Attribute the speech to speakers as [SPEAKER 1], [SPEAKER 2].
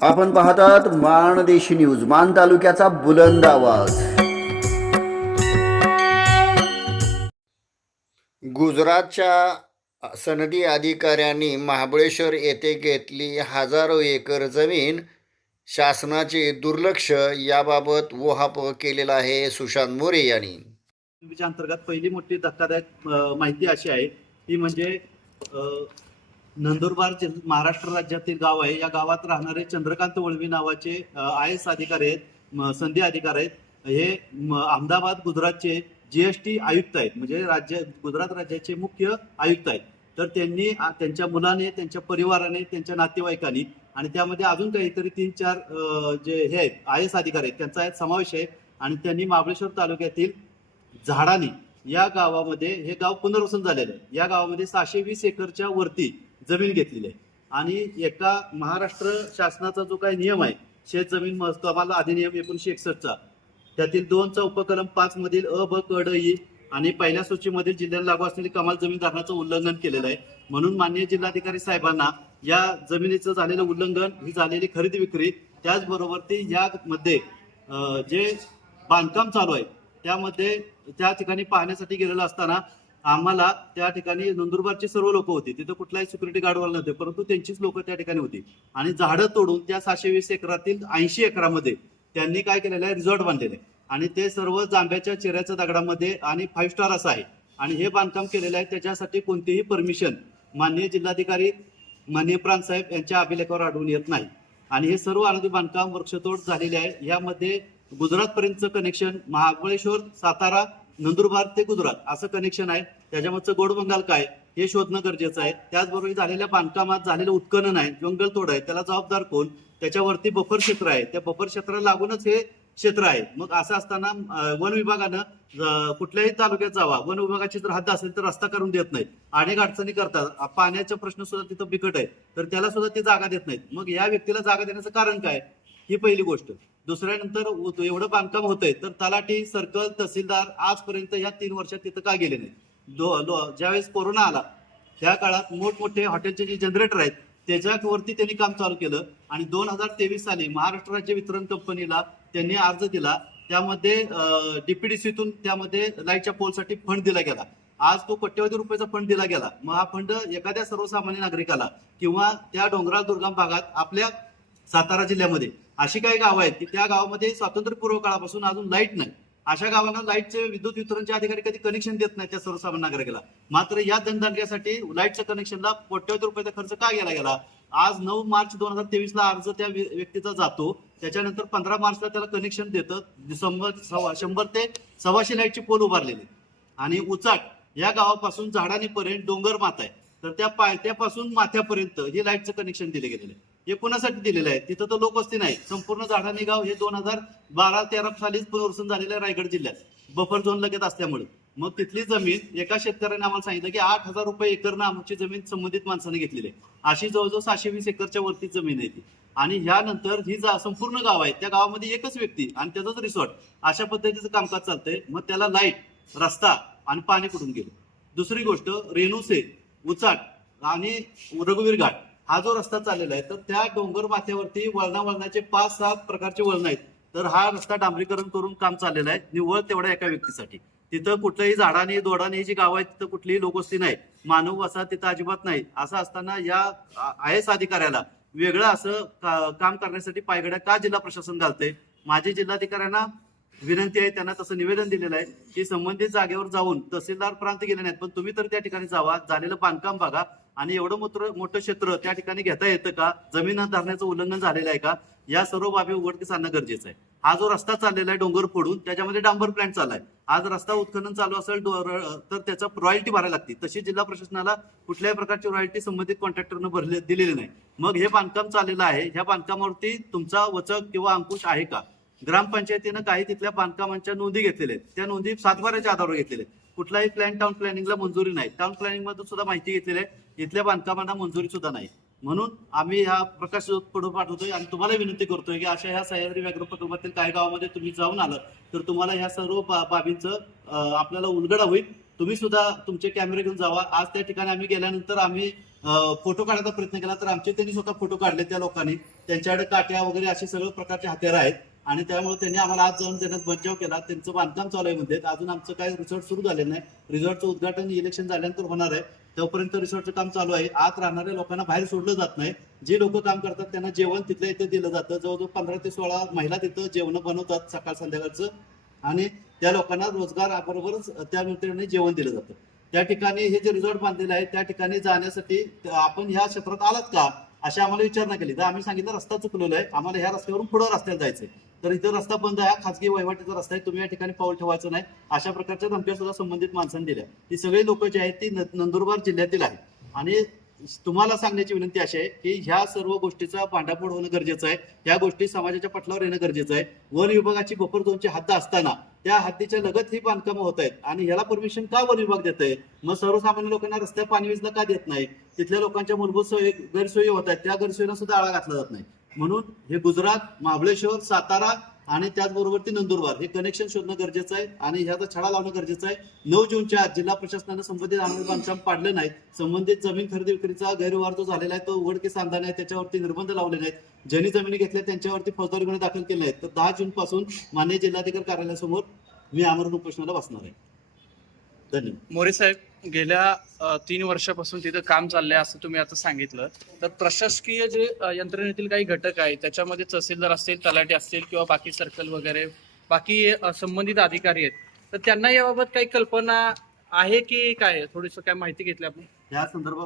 [SPEAKER 1] आपण पाहतात माणदेशी न्यूज मान तालुक्याचा बुलंद आवाज. गुजरातच्या सनदी अधिकाऱ्यांनी महाबळेश्वर येथे घेतली हजारो एकर जमीन. शासनाचे दुर्लक्ष याबाबत वहाप केलेला आहे सुशांत मोरे यांनी.
[SPEAKER 2] अंतर्गत पहिली मोठी धक्कादायक माहिती अशी आहे ती म्हणजे नंदुरबार जिल्ह महाराष्ट्र राज्यातील गाव आहे. या गावात राहणारे चंद्रकांत वळवी नावाचे आय एस अधिकारी आहेत म, संधी अधिकारी आहेत. हे अहमदाबाद गुजरातचे जीएसटी आयुक्त आहेत. म्हणजे राज्य गुजरात राज्याचे मुख्य आयुक्त आहेत. तर त्यांनी त्यांच्या मुलाने त्यांच्या परिवाराने त्यांच्या नातेवाईकांनी आणि त्यामध्ये अजून काहीतरी तीन चार जे हे आहेत आय एस अधिकारी आहेत त्यांचा यात समावेश आहे. आणि त्यांनी महाबळेश्वर तालुक्यातील झाडानी या गावामध्ये हे गाव पुनर्वसन झालेलं आहे. या गावामध्ये सहाशे वीस एकरच्या वरती जमीन घेतलेली आहे. आणि एका महाराष्ट्र शासनाचा जो काही नियम आहे शेत जमीन महसूल अधिनियम एकोणीशे एकसष्टचा त्यातील दोनचा उपक्रम पाच मधील अ ब क ड आणि पहिल्या सूचीमधील जिल्ह्याला लागू असलेली कमाल जमीन धरणाचं उल्लंघन केलेलं आहे. म्हणून माननीय जिल्हाधिकारी साहेबांना या जमिनीचं झालेलं उल्लंघन ही झालेली खरेदी विक्री त्याचबरोबर ती यामध्ये अं, जे बांधकाम चालू आहे त्यामध्ये त्या ठिकाणी पाहण्यासाठी गेलेलं असताना आम्हाला त्या ठिकाणी नंदुरबारची सर्व लोक होती. तिथं कुठलाही सिक्युरिटी गार्डवाला नव्हते परंतु त्यांचीच लोक त्या ठिकाणी होती. आणि झाडं तोडून त्या सहाशे वीस एकरातील ऐंशी एकरामध्ये त्यांनी काय केलेलं आहे? रिझॉर्ट बांधलेले आणि ते सर्व जांभ्याच्या चिऱ्याच्या दगडामध्ये आणि फाईव्ह स्टार असं आहे. आणि हे बांधकाम केलेलं आहे. त्याच्यासाठी कोणतीही परमिशन माननीय जिल्हाधिकारी माननीय प्रांत साहेब यांच्या अभिलेखावर आढळून येत नाही. आणि हे सर्व आनंदी बांधकाम वृक्षतोड झालेले आहे. यामध्ये गुजरातपर्यंतचं कनेक्शन महाबळेश्वर सातारा नंदुरबार ते गुजरात असं कनेक्शन आहे. त्याच्यामधचं गोड बंगाल काय हे शोधणं गरजेचं आहे. त्याचबरोबर झालेल्या बांधकामात झालेलं उत्खनन आहे जंगलतोड आहे त्याला जबाबदार कोण? त्याच्यावरती बफर क्षेत्र आहे. त्या बफर क्षेत्राला लागूनच हे क्षेत्र आहे. मग असं असताना वन विभागानं कुठल्याही तालुक्यात जावा वन विभागाची जर हद्द असेल तर रस्ता करून देत नाही अनेक अडचणी करतात. पाण्याचा प्रश्न सुद्धा तिथं बिकट आहे तर त्याला सुद्धा ते जागा देत नाहीत. मग या व्यक्तीला जागा देण्याचं कारण काय? ही पहिली गोष्ट. दुसऱ्यानंतर एवढं बांधकाम होतंय तर तलाठी सर्कल तहसीलदार आजपर्यंत या तीन वर्षात तिथं का गेले नाही लो- ज्यावेळेस कोरोना आला त्या काळात मोठमोठे हॉटेलचे जे जनरेटर आहेत त्याच्यावरती त्यांनी काम चालू केलं आणि दोन हजार तेवीस साली महाराष्ट्र राज्य वितरण कंपनीला त्यांनी अर्ज दिला. त्यामध्ये डीपीडीसीतून त्यामध्ये लाईटच्या पोलसाठी फंड दिला गेला. आज तो कोट्यवधी रुपयाचा फंड दिला गेला. मग हा फंड एखाद्या सर्वसामान्य नागरिकाला किंवा त्या डोंगराळ दुर्गम भागात आपल्या सातारा जिल्ह्यामध्ये. अशी काही गावं आहेत की त्या गावामध्ये स्वातंत्र्यपूर्व काळापासून अजून लाइट नाही. अशा गावांना लाईटचे विद्युत वितरणचे अधिकारी कधी कनेक्शन देत नाही त्या सर्वसामान्य नागरिकाला. मात्र या धनधान्यासाठी लाईटच्या कनेक्शनला कोट्यवधी रुपयाचा खर्च का गेला गेला? आज नऊ मार्च दोन हजार तेवीस ला अर्ज त्या व्यक्तीचा जातो. त्याच्यानंतर पंधरा मार्चला त्याला कनेक्शन देतं. डिसेंबर सव्वा- शंभर ते सव्वाशे लाईटची पोल उभारलेली. आणि उचाट या गावापासून झाडानीपर्यंत डोंगर माता आहे. तर त्या पायथ्यापासून माथ्यापर्यंत हे लाईटचं कनेक्शन दिले गेलेलं. आहे हे कोणासाठी दिलेलं आहे? तिथं तर लोकवस्ती नाही संपूर्ण झाडानी गाव हे दोन हजार बारा तेरा सालीच पुनर्वसन झालेलं आहे रायगड जिल्ह्यात. बफर झोन लगेच असल्यामुळे. मग तिथली जमीन एका शेतकऱ्याने आम्हाला सांगितलं की आठ हजार रुपये एकरनं आमची जमीन संबंधित माणसाने घेतलेली आहे. अशी जवळजवळ सहाशे वीस एकरच्या वरती जमीन आहे ती. आणि ह्यानंतर ही जा संपूर्ण गाव आहे त्या गावामध्ये एकच व्यक्ती आणि त्याचाच रिसॉर्ट अशा पद्धतीचं कामकाज चालतंय मग त्याला लाइट रस्ता आणि पाणी कुठून गेलं? दुसरी गोष्ट रेणुसे उचाट आणि रघुवीर घाट. हा जो रस्ता चाललेला आहे तर त्या डोंगर माथ्यावरती वळणा वळणाचे पाच सात प्रकारचे वळण आहेत. तर हा रस्ता डांबरीकरण करून काम चाललेलं आहे. निव्वळ तेवढ्या एका व्यक्तीसाठी. तिथं कुठल्याही झाडाने दोडाने ही जी गाव आहेत तिथं कुठलीही लोकवस्ती नाही. मानव वसा तिथं अजिबात नाही. असं असताना या आय एस अधिकाऱ्याला वेगळं असं का- काम करण्यासाठी पायगड्या का जिल्हा प्रशासन घालते माझे जिल्हाधिकाऱ्यांना विनंती आहे त्यांना तसं निवेदन दिलेलं आहे की संबंधित जागेवर जाऊन तहसीलदार प्रांत गेले नाहीत पण तुम्ही तर त्या ठिकाणी जावा झालेलं बांधकाम बघा आणि एवढं मोठं मोठं क्षेत्र त्या ठिकाणी घेता येतं का? जमीन धरण्याचं उल्लंघन झालेलं आहे का? या सर्व बाबी उघडकीस आणणं गरजेचं आहे. हा जो रस्ता चाललेला आहे डोंगर फोडून त्याच्यामध्ये डांबर प्लांट चाललाय. आज रस्ता उत्खनन चालू असेल तर त्याचा रॉयल्टी भरायला लागते तशी जिल्हा प्रशासनाला कुठल्याही प्रकारची रॉयल्टी संबंधित कॉन्ट्रॅक्टरनं भरले दिलेली नाही. मग हे बांधकाम चाललेलं आहे. ह्या बांधकामावरती तुमचा वचक किंवा अंकुश आहे का? ग्रामपंचायतीनं काही तिथल्या बांधकामांच्या नोंदी घेतलेल्या आहेत. त्या नोंदी सातबाराच्या आधारावर घेतलेल्या आहेत. कुठलाही प्लॅन टाउन प्लॅनिंगला मंजुरी नाही. टाउन प्लॅनिंग सुद्धा माहिती घेतलेली आहे. इथल्या बांधकामांना मंजुरी सुद्धा नाही. म्हणून आम्ही ह्या प्रकाश पुढे पाठवतोय आणि तुम्हाला विनंती करतोय की अशा ह्या सह्याद्री व्याघ्र प्रकल्पातील काही गावामध्ये तुम्ही जाऊन आलं तर तुम्हाला ह्या सर्व बा- बाबींचं आपल्याला उलगडा होईल. तुम्ही सुद्धा तुमचे कॅमेरे घेऊन जावा. आज त्या ठिकाणी आम्ही गेल्यानंतर आम्ही फोटो काढायचा प्रयत्न केला तर आमचे त्यांनी स्वतः फोटो काढले त्या लोकांनी. त्यांच्याकडे काट्या वगैरे असे सगळं प्रकारचे हत्यारं आहेत. आणि त्यामुळे त्यांनी आम्हाला आज जाऊन त्यांना बचाव केला. त्यांचं बांधकाम चालू आहे म्हणजे अजून आमचं काही रिसॉर्ट सुरू झालेलं नाही. रिसॉर्टचं उद्घाटन इलेक्शन झाल्यानंतर होणार आहे. तोपर्यंत रिसॉर्टचं काम चालू आहे. आत राहणाऱ्या लोकांना बाहेर सोडलं जात नाही. जे लोक काम करतात त्यांना जेवण तिथल्या इथं दिलं जातं. जवळजवळ पंधरा ते सोळा महिला तिथं जेवण बनवतात सकाळ संध्याकाळचं. आणि त्या लोकांना रोजगार बरोबरच त्या मित्रांनी जेवण दिलं जातं. त्या ठिकाणी हे जे रिसॉर्ट बांधलेलं आहे त्या ठिकाणी जाण्यासाठी आपण ह्या क्षेत्रात आलात का? अशी आम्हाला विचारणा केली. तर आम्ही सांगितलं रस्ता चुकलेला आहे. आम्हाला ह्या रस्त्यावरून पुढं रस्त्याला जायचंय. तर इथं रस्ता बंद आहे. खाजगी वहिवाटीचा रस्ता आहे. तुम्ही या ठिकाणी पाऊल ठेवायचं नाही. अशा प्रकारच्या धमक्या सुद्धा संबंधित माणसांनी दिल्या. ही सगळी लोक जी आहेत ती न- नंदुरबार जिल्ह्यातील आहे आणि तुम्हाला सांगण्याची विनंती अशी आहे की ह्या सर्व गोष्टीचा पांडाफोड होणं गरजेचं आहे. ह्या गोष्टी समाजाच्या पटलावर येणं गरजेचं आहे. वन विभागाची बफर झोनची हद्द असताना त्या हद्दीच्या लगत ही बांधकामं होत आहेत आणि ह्याला परमिशन का वन विभाग देत आहे मग सर्वसामान्य लोकांना रस्त्या पाणी वीजला का देत नाही तिथल्या लोकांच्या मूलभूत सोयी गैरसोयी होत आहेत. त्या गैरसोयीला सुद्धा आळा घातला जात नाही. म्हणून हे गुजरात महाबळेश्वर सातारा आणि त्याचबरोबर ते नंदुरबार. हे कनेक्शन शोधणं गरजेचं आहे आणि ह्याचा छडा लावणं गरजेचं आहे. नऊ जूनच्या आत जिल्हा प्रशासनानं संबंधित आंदोलन बांधकाम पाडलं नाही संबंधित जमीन खरेदी विक्रीचा गैरव्यवहार जो झालेला आहे तो उघडकीस आणला नाही त्याच्यावरती निर्बंध लावले नाहीत. ज्यांनी जमिनी घेतल्या त्यांच्यावरती फौजदारी गुन्हे दाखल केले आहेत तर दहा जून पासून मान्य जिल्हाधिकारी कार्यालयासमोर मी आमरण उपोषणाला बसणार आहे. धन्यवाद.
[SPEAKER 3] मोरे साहेब गेल्या तीन वर्षापासून तिथं काम चाललंय असं तुम्ही आता सांगितलं. तर प्रशासकीय जे यंत्रणेतील काही घटक आहेत त्याच्यामध्ये तहसीलदार असतील तलाठी असतील किंवा बाकी सर्कल वगैरे बाकी संबंधित अधिकारी आहेत तर त्यांना याबाबत काही कल्पना आहे की काय? थोडीस काय माहिती घेतली आपण?
[SPEAKER 2] या संदर्भात